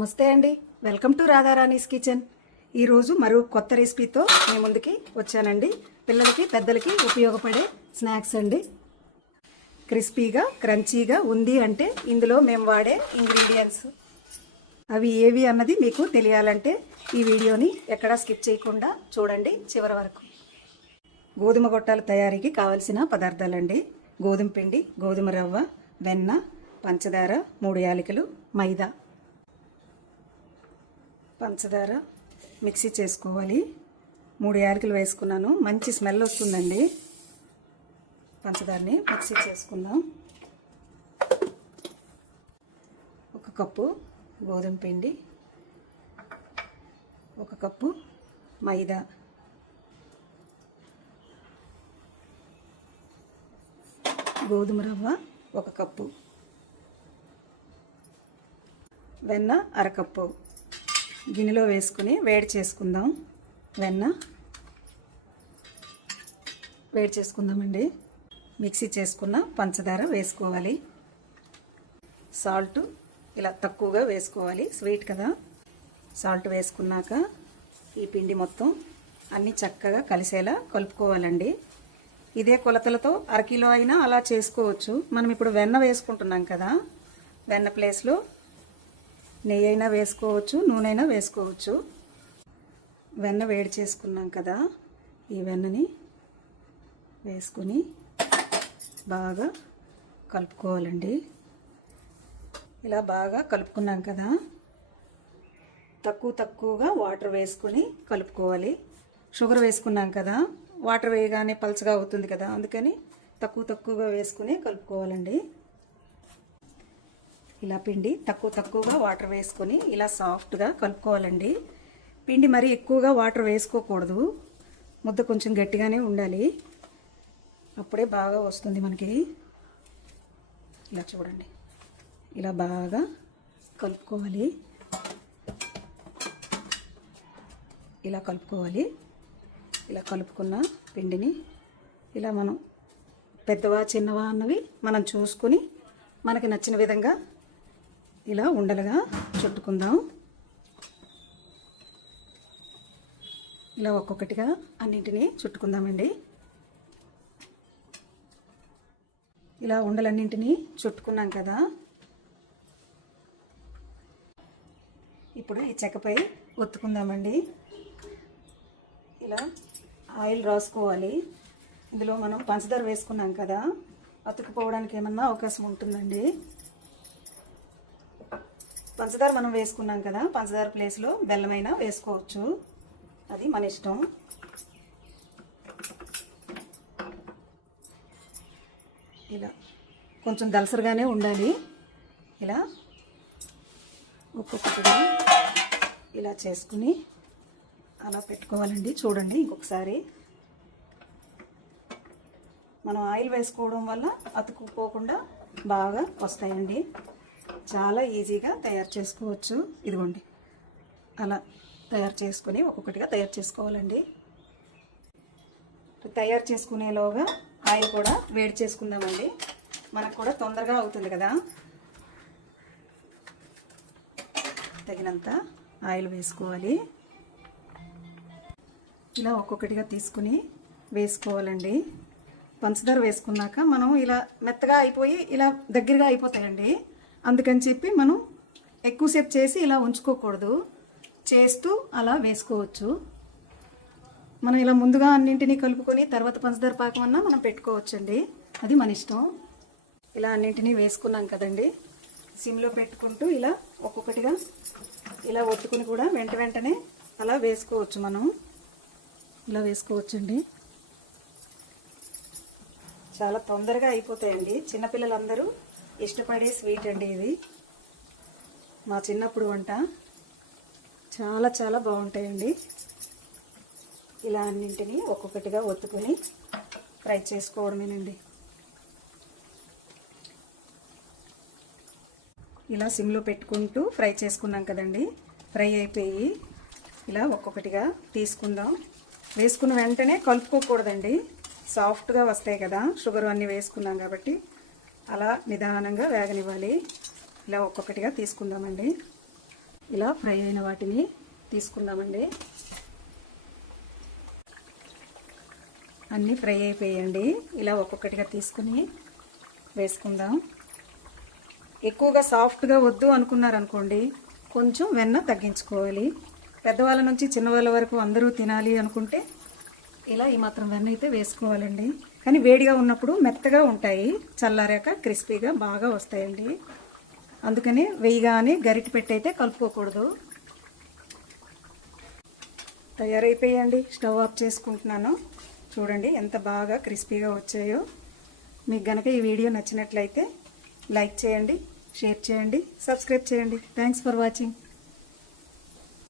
నమస్తే అండి. Welcome to Radharani's kitchen. ఈరోజు మరో కొత్త రెసిపీతో మీ ముందుకి వచ్చానండి. పిల్లలకి పెద్దలకి ఉపయోగపడే స్నాక్స్ అండి. క్రిస్పీగా క్రంచీగా ఉంది అంటే ఇందులో మేము వాడే ఇంగ్రీడియంట్స్. అవి ఏవి అన్నది మీకు తెలియాలంటే ఈ వీడియోని ఎక్కడా స్కిప్ చేయకుండా చూడండి చివరి వరకు. గోధుమ గొట్టాల తయారీకి కావలసిన పదార్థాలండి. గోధుమ పిండి గోధుమ రవ్వ వెన్న పంచదార మూడు యాలకులు మైదా. పంచదార మిక్సీ చేసుకోవాలి. మూడు యాలకులు వేసుకున్నాను. మంచి స్మెల్ వస్తుందండి. పంచదారని మిక్సీ చేసుకుందాం. ఒక కప్పు గోధుమ పిండి ఒక కప్పు మైదా. గోధుమ రవ్వ ఒక కప్పు. వెన్న అరకప్పు. గిన్నెలో వేసుకుని వేడి చేసుకుందాం. వెన్న వేడి చేసుకుందామండి. మిక్సీ చేసుకున్న పంచదార వేసుకోవాలి. సాల్ట్ ఇలా తక్కువగా వేసుకోవాలి. స్వీట్ కదా. సాల్ట్ వేసుకున్నాక ఈ పిండి మొత్తం అన్నీ చక్కగా కలిసేలా కలుపుకోవాలండి. ఇదే కొలతలతో అరకిలో అయినా అలా చేసుకోవచ్చు. మనం ఇప్పుడు వెన్న వేసుకుంటున్నాం కదా. వెన్న ప్లేస్లో నెయ్యి అయినా వేసుకోవచ్చు నూనె అయినా వేసుకోవచ్చు. వెన్న వేడి చేసుకున్నాం కదా ఈ వెన్నని వేసుకుని బాగా కలుపుకోవాలండి. ఇలా బాగా కలుపుకున్నాం కదా తక్కువ తక్కువగా వాటర్ వేసుకుని కలుపుకోవాలి. షుగర్ వేసుకున్నాం కదా వాటర్ వేయగానే పలచగా అవుతుంది కదా అందుకని తక్కువ తక్కువగా వేసుకుని కలుపుకోవాలండి. ఇలా పిండి తక్కువ తక్కువగా వాటర్ వేసుకొని ఇలా సాఫ్ట్గా కలుపుకోవాలండి. పిండి మరీ ఎక్కువగా వాటర్ వేసుకోకూడదు. ముద్ద కొంచెం గట్టిగానే ఉండాలి. అప్పుడే బాగా వస్తుంది మనకి. ఇలా చూడండి. ఇలా బాగా కలుపుకోవాలి. ఇలా కలుపుకోవాలి. ఇలా కలుపుకున్న పిండిని ఇలా మనం పెద్దవా చిన్నవా అన్నవి మనం చూసుకొని మనకి నచ్చిన విధంగా ఇలా ఉండలుగా చుట్టుకుందాం. ఇలా ఒక్కొక్కటిగా అన్నింటినీ చుట్టుకుందామండి. ఇలా ఉండలన్నింటినీ చుట్టుకున్నాం కదా. ఇప్పుడు ఈ చెక్కపై ఒత్తుకుందామండి. ఇలా ఆయిల్ రాసుకోవాలి. ఇందులో మనం పంచదార వేసుకున్నాం కదా. అతుకుపోవడానికి ఏమన్నా అవకాశం ఉంటుందండి? పంచదార మనం వేసుకున్నాం కదా పంచదార ప్లేస్లో బెల్లమైనా వేసుకోవచ్చు. అది మన ఇష్టం. ఇలా కొంచెం దలసరిగానే ఉండాలి. ఇలా ఒక్కొక్కటిగా ఇలా చేసుకుని అలా పెట్టుకోవాలండి. చూడండి ఇంకొకసారి. మనం ఆయిల్ వేసుకోవడం వల్ల అతుక్కుపోకుండా బాగా వస్తాయండి. చాలా ఈజీగా తయారు చేసుకోవచ్చు. ఇదిగోండి. అలా తయారు చేసుకొని ఒక్కొక్కటిగా తయారు చేసుకోవాలండి. తయారు చేసుకునేలోగా ఆయిల్ కూడా వేడి చేసుకుందామండి. మనకు కూడా తొందరగా అవుతుంది కదా. తగినంత ఆయిల్ వేసుకోవాలి. ఇలా ఒక్కొక్కటిగా తీసుకుని వేసుకోవాలండి. పంచదార వేసుకున్నాక మనం ఇలా మెత్తగా అయిపోయి ఇలా దగ్గరగా అయిపోతాయండి. అందుకని చెప్పి మనం ఎక్కువసేపు చేసి ఇలా ఉంచుకోకూడదు. చేస్తూ అలా వేసుకోవచ్చు. మనం ఇలా ముందుగా అన్నింటినీ కలుపుకొని తర్వాత పంచదార పాకం అన్నా మనం పెట్టుకోవచ్చండి. అది మన ఇష్టం. ఇలా అన్నింటినీ వేసుకున్నాం కదండి. సిమ్లో పెట్టుకుంటూ ఇలా ఒక్కొక్కటిగా ఇలా ఒత్తుకుని కూడా వెంట వెంటనే అలా వేసుకోవచ్చు మనం. ఇలా వేసుకోవచ్చండి. చాలా తొందరగా అయిపోతాయండి. చిన్నపిల్లలందరూ ఇష్టపడే స్వీట్ అండి ఇది. మా చిన్నప్పుడు వంట చాలా చాలా బాగుంటాయండి. ఇలా అన్నింటినీ ఒక్కొక్కటిగా ఒత్తుకొని ఫ్రై చేసుకోవడమేనండి. ఇలా సిమ్లో పెట్టుకుంటూ ఫ్రై చేసుకున్నాం కదండి. ఫ్రై అయిపోయి ఇలా ఒక్కొక్కటిగా తీసుకుందాం. వేసుకున్న వెంటనే కలుపుకోకూడదండి. సాఫ్ట్గా వస్తాయి కదా. షుగర్ అన్నీ వేసుకున్నాం కాబట్టి అలా నిదానంగా వేగనివ్వాలి. ఇలా ఒక్కొక్కటిగా తీసుకుందామండి. ఇలా ఫ్రై అయిన వాటిని తీసుకుందామండి. అన్నీ ఫ్రై అయిపోయండి. ఇలా ఒక్కొక్కటిగా తీసుకుని వేసుకుందాం. ఎక్కువగా సాఫ్ట్గా వద్దు అనుకున్నారనుకోండి కొంచెం వెన్న తగ్గించుకోవాలి. పెద్దవాళ్ళ నుంచి చిన్నవాళ్ళ వరకు అందరూ తినాలి అనుకుంటే ఇలా ఈ మాత్రం వెన్న అయితే వేసుకోవాలండి. కానీ వేడిగా ఉన్నప్పుడు మెత్తగా ఉంటాయి. చల్లారాక క్రిస్పీగా బాగా వస్తాయండి. అందుకని వేయగానే గరిటె పెట్టయితే కలుపుకోకూడదు. తయారైపోయండి. స్టవ్ ఆఫ్ చేసుకుంటున్నాను. చూడండి ఎంత బాగా క్రిస్పీగా వచ్చాయో. మీకు గనక ఈ వీడియో నచ్చినట్లయితే లైక్ చేయండి షేర్ చేయండి సబ్స్క్రైబ్ చేయండి. Thanks for watching.